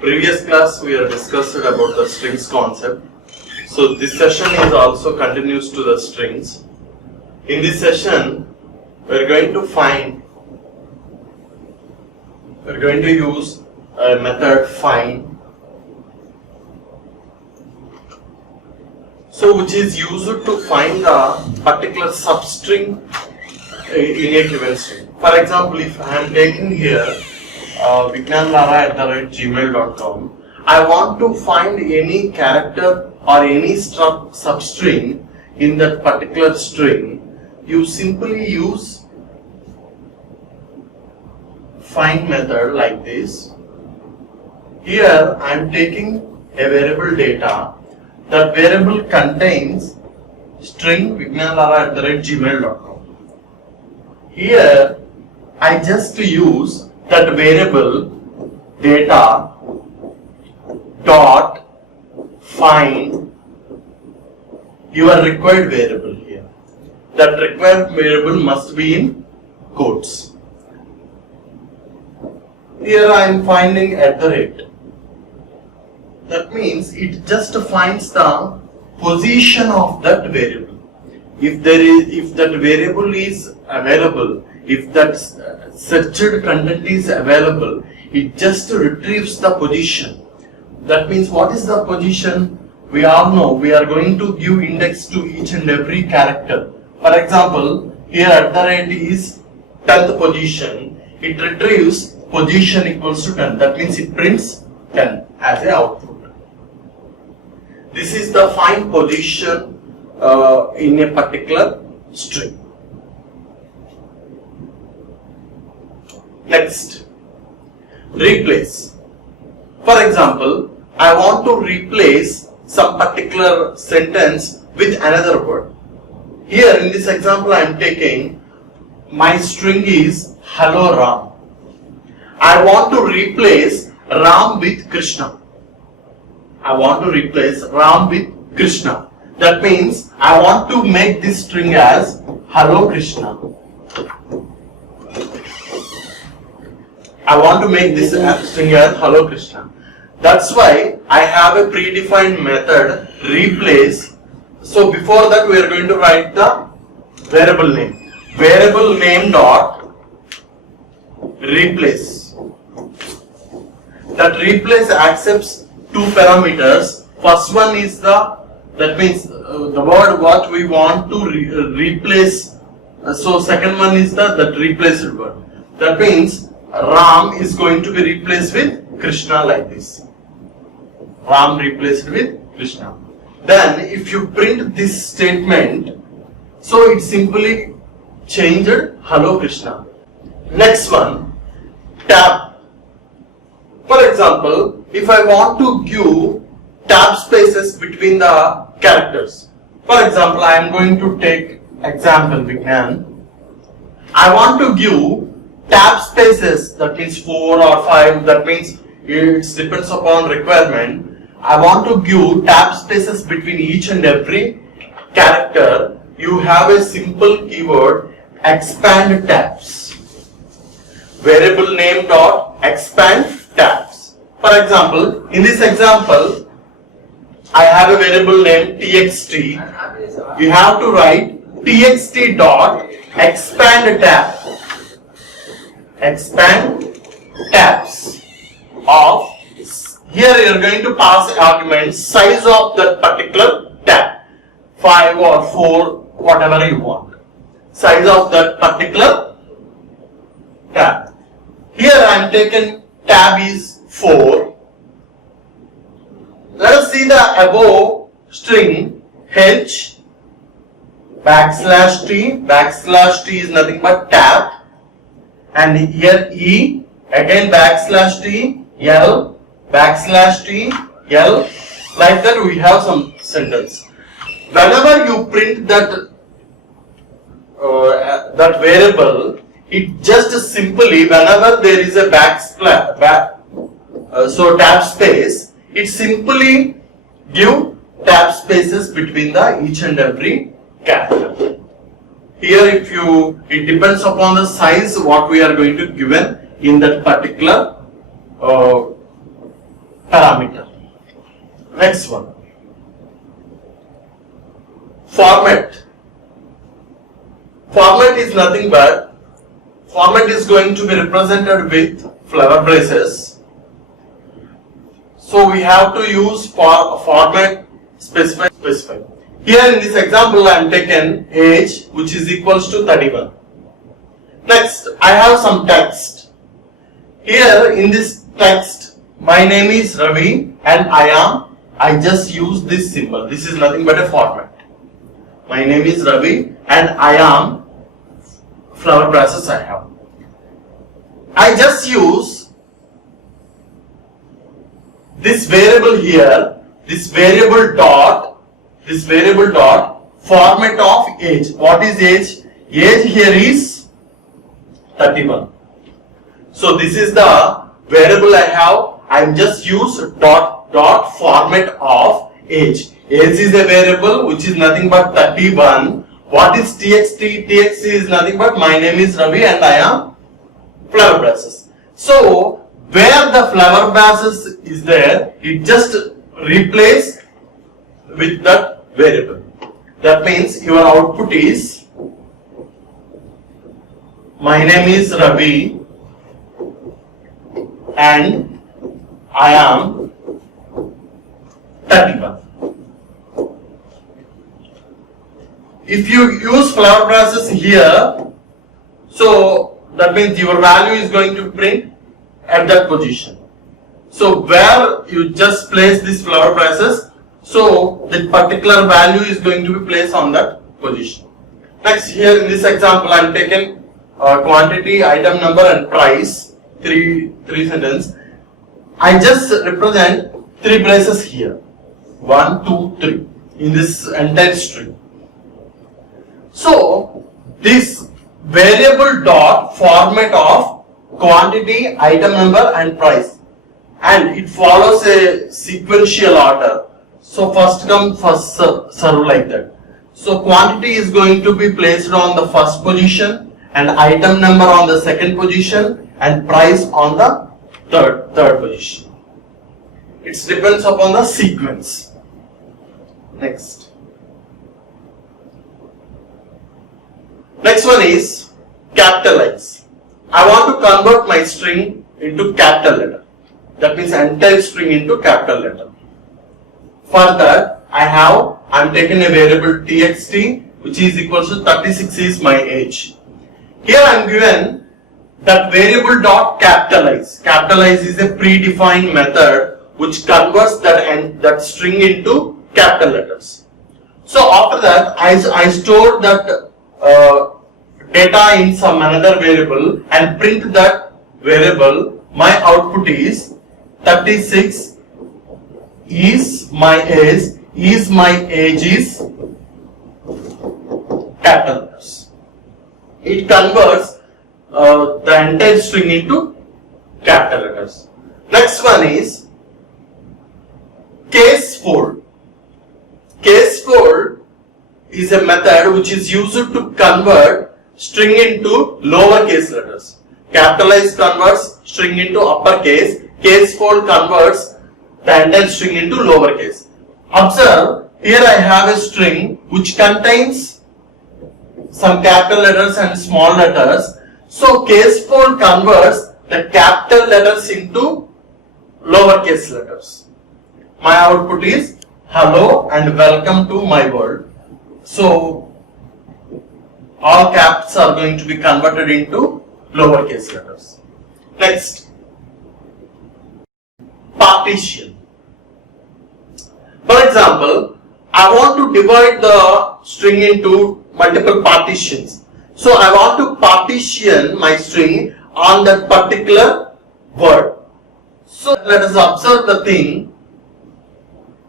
Previous class we have discussed about the strings concept. So this session is also continues to the strings. In this session we are going to use a method find. So which is used to find the particular substring in a given string. For example, if I am taking here vignanlara@gmail.com, I want to find any character or any substring in that particular string. You simply use find method like this. Here I am taking a variable data. That variable contains string vignanlara@gmail.com. Here I just use that variable data dot find your required variable here. That required variable must be in quotes. Here I am finding @. That means it just finds the position of that variable. If that variable is available, if that searched content is available, it just retrieves the position. That means what is the position? We all know we are going to give index to each and every character. For example, here @ is 10th position. It retrieves position equals to 10. That means it prints 10 as a output. This is the find position in a particular string. Next, replace. For example, I want to replace some particular sentence with another word. Here in this example I am taking my string is hello Ram. I want to replace Ram with Krishna. I want to replace Ram with Krishna. That means I want to make this string as hello Krishna. I want to make this string as hello Krishna. That's why I have a predefined method replace. So before that we are going to write the variable name. Variable name dot replace. That replace accepts two parameters. First one is that means the word what we want to replace. So second one is that replaced word. That means Ram is going to be replaced with Krishna like this. Ram replaced with Krishna. Then if you print this statement, so it simply changed hello Krishna. Next one, tab. For example, if I want to give tab spaces between the characters. For example, I am going to take example Vignan. I want to give tab spaces, that means 4 or 5, that means it depends upon requirement. I want to give tab spaces between each and every character. You have a simple keyword expand tabs. Variable name dot expand tabs. For example, in this example, I have a variable name txt. You have to write txt dot expand tab. Expand tabs of, here you are going to pass argument size of that particular tab, 5 or 4, whatever you want. Size of that particular tab. Here I am taken tab is 4. Let us see the above string h /t is nothing but tab, and here e again /t l /t l, like that we have some sentence. Whenever you print that variable, it just simply whenever there is a so tab space, it simply give tab spaces between the each and every character. Here it depends upon the size what we are going to given in that particular parameter. Next one. Format. Format is nothing but, format is going to be represented with flower braces. So we have to use format specify. Here in this example I am taken age which is equals to 31. Next I have some text. Here in this text my name is Ravi and I just use this symbol. This is nothing but a format. My name is Ravi and I am flower braces I have. I just use this variable here, this variable dot format of age. What is age? Age here is 31. So this is the variable I have. I just use dot format of age. Age is a variable which is nothing but 31. What is txt? Txt is nothing but my name is Ravi and I am flower braces. So where the flower braces is there, it just replace with that variable. That means your output is my name is Ravi and I am 31. If you use flower braces here, so that means your value is going to print at that position. So where you just place this flower braces, so that particular value is going to be placed on that position. Next, here in this example, I am taken quantity, item number, and price. Three sentences. I just represent three braces here. 1, 2, 3 in this entire string. So this variable dot format of quantity, item number, and price, and it follows a sequential order. So first come, first serve like that. So quantity is going to be placed on the first position, and item number on the second position, and price on the third position. It depends upon the sequence. Next. Next one is capitalize. I want to convert my string into capital letter. That means entire string into capital letter. For that, I am taking a variable txt which is equals to 36 is my age. Here I am given that variable dot capitalize. Capitalize is a predefined method which converts that string into capital letters. So after that, I store that data in some another variable and print that variable. My output is 36 is my age is capital letters. It converts the entire string into capital letters. Next one is case fold. Case fold is a method which is used to convert string into lowercase letters. Capitalize converts string into uppercase. Case fold converts the entire string into lowercase. Observe, here I have a string which contains some capital letters and small letters. So case fold converts the capital letters into lowercase letters. My output is hello and welcome to my world. So all caps are going to be converted into lowercase letters. Next, partition. For example, I want to divide the string into multiple partitions. So I want to partition my string on that particular word. So let us observe the thing.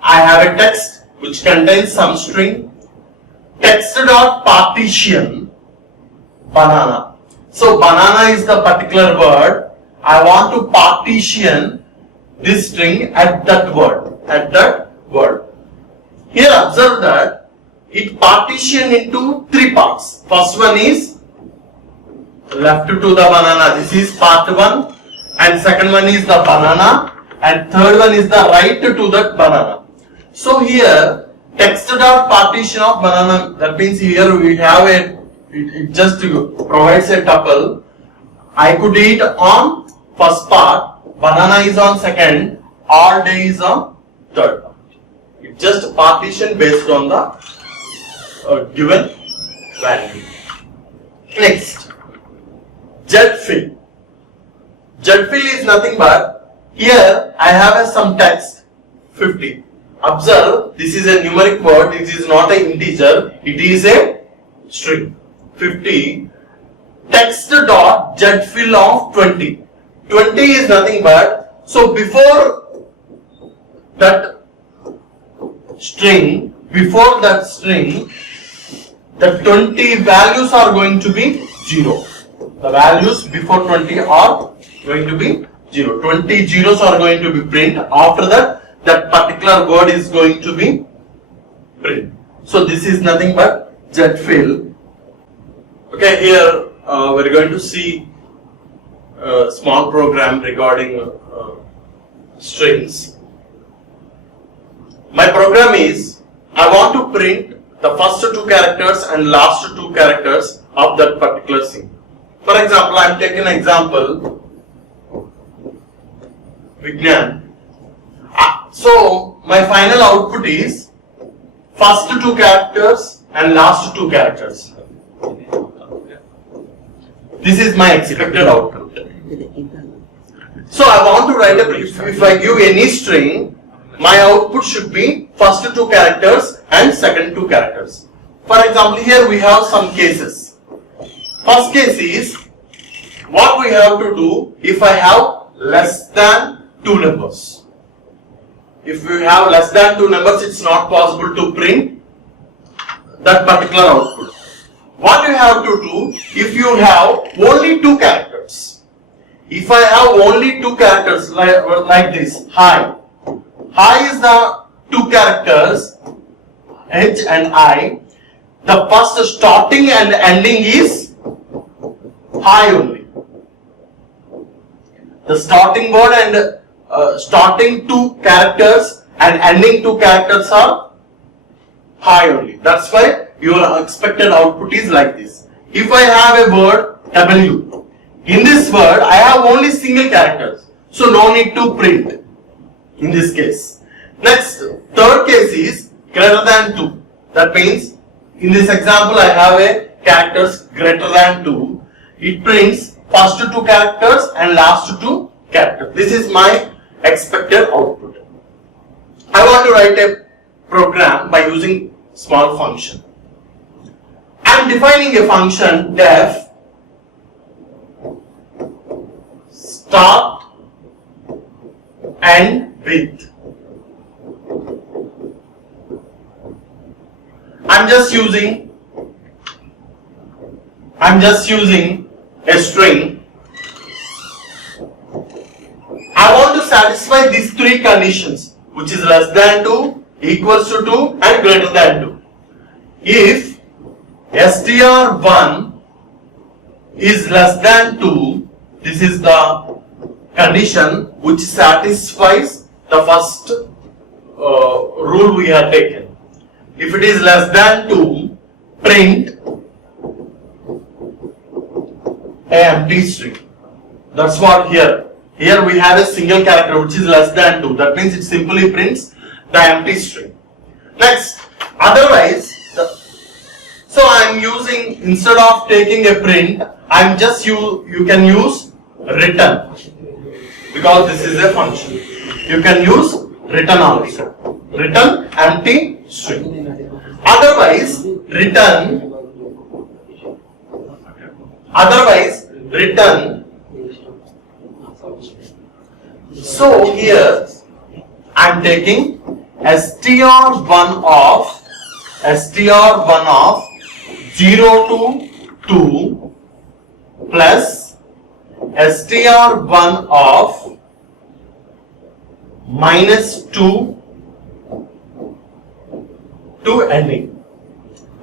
I have a text which contains some string. Text dot partition banana. So banana is the particular word. I want to partition this string at that word. Here observe that it partitioned into three parts. First one is left to the banana. This is part 1. And second one is the banana. and third one is the write to that banana. So here text dot partition of banana, that means here we have it just provides a tuple. I could eat on first part, banana is on second, all day is on third part. It just partition based on the given value. Next, zfill. Zfill is nothing but, here I have some text 50. Observe, this is a numeric word, it is not an integer, it is a string. 50 text dot zfill of 20. 20 is nothing but, so before that string, the 20 values are going to be 0. The values before 20 are going to be 0. 20 zeros are going to be print. After that particular word is going to be print. So this is nothing but zfill. Okay, here we're going to see a small program regarding strings. My program is, I want to print the first two characters and last two characters of that particular string. For example, I am taking an example, Vignan. So my final output is first two characters and last two characters. This is my expected output. So I want to write if I give any string, my output should be first two characters and second two characters. For example, here we have some cases. First case is, what we have to do if I have less than 2 numbers. If we have less than 2 numbers, it's not possible to print that particular output. What you have to do if you have only 2 characters. If I have only 2 characters like this, hi. Hi is the 2 characters, H and I. The first starting and ending is hi only. The starting word and starting 2 characters and ending 2 characters are hi only. That's why your expected output is like this. If I have a word W, in this word I have only single characters, so no need to print in this case. Next, third case is greater than 2. That means in this example I have a characters greater than 2. It prints first 2 characters and last 2 characters. This is my expected output. I want to write a program by using small function. I am defining a function def start and with. I'm just using a string. I want to satisfy these 3 conditions, which is less than 2, equals to 2 and greater than 2. If str1 is less than 2, this is the condition which satisfies the first rule we have taken. If it is less than 2, print an empty string. That's what here. Here we have a single character which is less than 2. That means it simply prints the empty string. Next, otherwise, so I am using, instead of taking a print, I am just you can use return, because this is a function. You can use return also. Return empty string. Otherwise, return. So here I am taking str1 of 0 to 2 plus str1 of -2 to ending.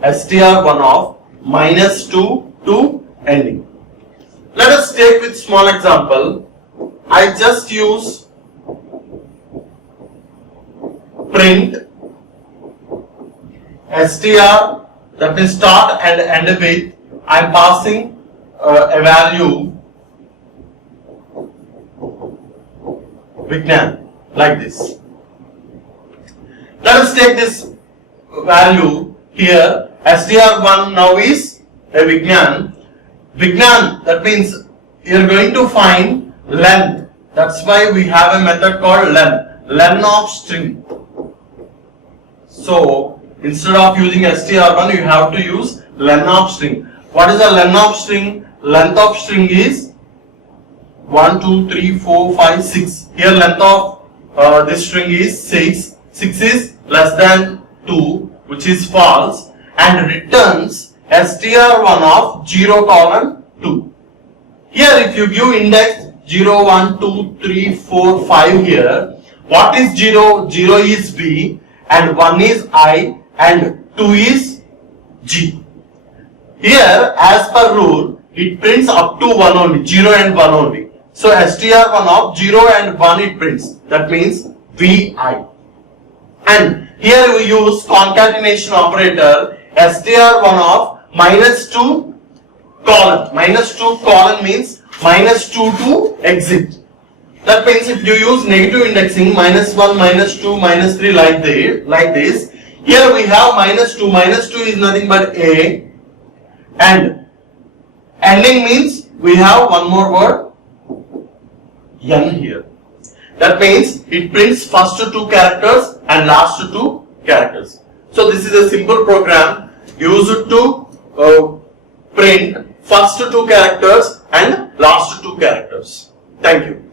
str1 of -2 to ending. Let us take with small example. I just use print str, that means start and end with, I am passing a value Vignan like this. Let us take this value here. str1 now is a Vignan. Vignan, that means you are going to find length. That's why we have a method called len of string. So instead of using str1, you have to use len of string. What is the len of string? Length of string is 1, 2, 3, 4, 5, 6. Here length of this string is 6. 6 is less than 2, which is false, and returns str1 of 0, 2. Here if you give index 0, 1, 2, 3, 4, 5 here, what is 0? 0 is B, and 1 is I, and 2 is G. Here as per rule, it prints up to 1 only, 0 and 1 only. So str1 of 0 and 1 it prints, that means Vi. And here we use concatenation operator, str1 of -2 colon. -2 colon means -2 to exit. That means if you use negative indexing, -1, -2, -3 like this, here we have -2. -2 is nothing but A, and ending means we have one more word, N here. That means it prints first 2 characters and last 2 characters. So this is a simple program used to print first 2 characters and last 2 characters. Thank you.